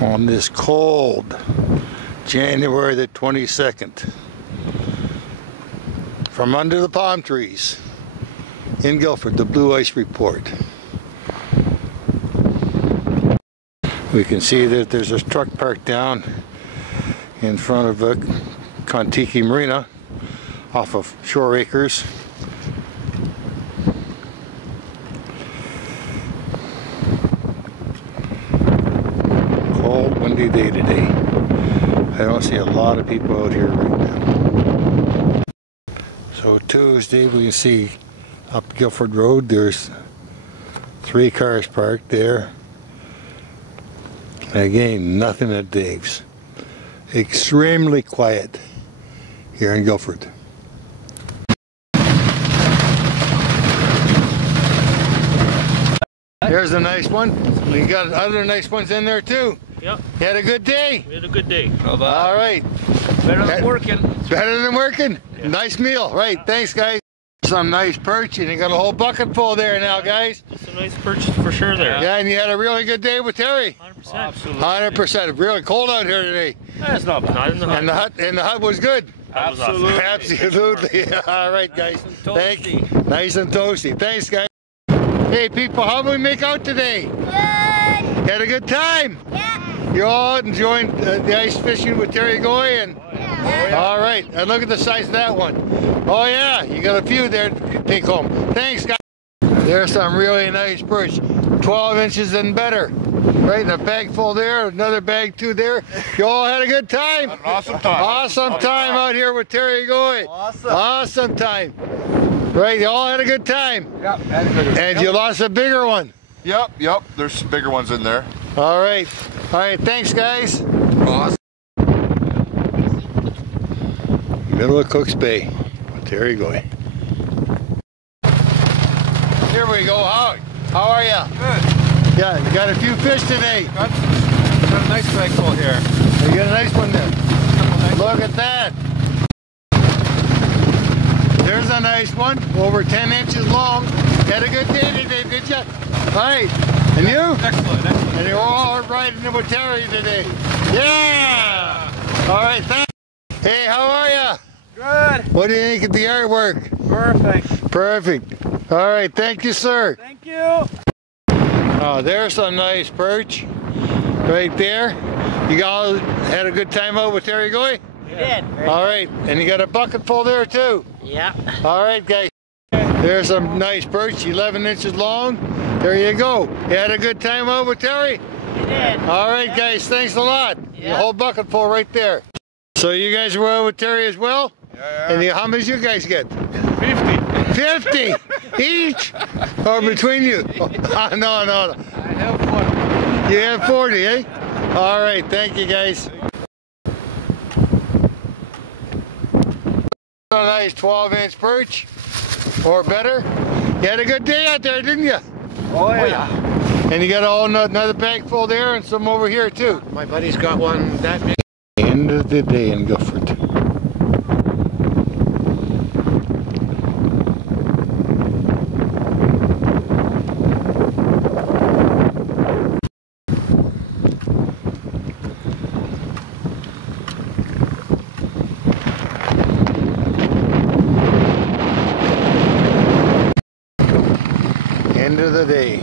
On this cold January the 22nd, from under the palm trees in Gilford, the Blue Ice Report. We can see that there's a truck parked down in front of a Kontiki Marina off of Shore Acres. Cold, windy day today. I don't see a lot of people out here right now. So Tuesday, we can see up Gilford Road, there's 3 cars parked there. Again, nothing at Dave's. Extremely quiet here in Gilford. There's a nice one. We got other nice ones in there too. Yep. You had a good day? We had a good day. All right. Better than working. Better than working? Yeah. Nice meal. Right, thanks guys. Some nice perch, and you got a whole bucket full there now, guys. Just a nice purchase for sure there. Yeah, and you had a really good day with Terry. 100%. Absolutely. 100%. Really cold out here today. That's not bad. Not in the hut. And the hut was good. That was awesome. Absolutely. All right, guys. Nice and toasty. Nice and toasty. Thanks, guys. Hey, people, how did we make out today? Good. Had a good time? Yeah. You all enjoying the ice fishing with Terry Goy? And Yeah. all right, and look at the size of that one. Oh yeah, you got a few there to take home. Thanks, guys. There's some really nice perch, 12 inches and better. Right, and a bag full there, another bag too there. You all had a good time? An awesome time. Awesome time out here with Terry Goy. Awesome. Awesome time. Right, you all had a good time. Yep, had a good one. And you lost a bigger one. Yep, there's bigger ones in there. All right, thanks, guys. Awesome. Middle of Cook's Bay with Terry Goy. Here we go. How are you? Good. Yeah, you got a few fish today. Got a nice bag full here. You got a nice one there. Look at that. There's a nice one, over 10 inches long. Had a good day today, did you? All right. And you? Excellent. And you're all riding with Terry today. Yeah! All right, thanks. Hey, how are you? Good. What do you think of the artwork? Perfect. Perfect. All right, thank you, sir. Thank you. Oh, there's some nice perch right there. You all had a good time out with Terry Goy? We did. All right, and you got a bucket full there too. Yeah. All right, guys. There's some nice perch, 11 inches long. There you go. You had a good time out with Terry? We did. All right, guys, thanks a lot. Yeah. The whole bucket full right there. So you guys were out with Terry as well? Yeah. And how much you guys get? 50. 50 each? Or between you? Oh, no. I have 40. You have 40, eh? All right, thank you, guys. A nice 12-inch perch, or better. You had a good day out there, didn't you? Oh yeah. And you got another bag full there and some over here too. My buddy's got one that big. End of the day in Gilford. End of the day.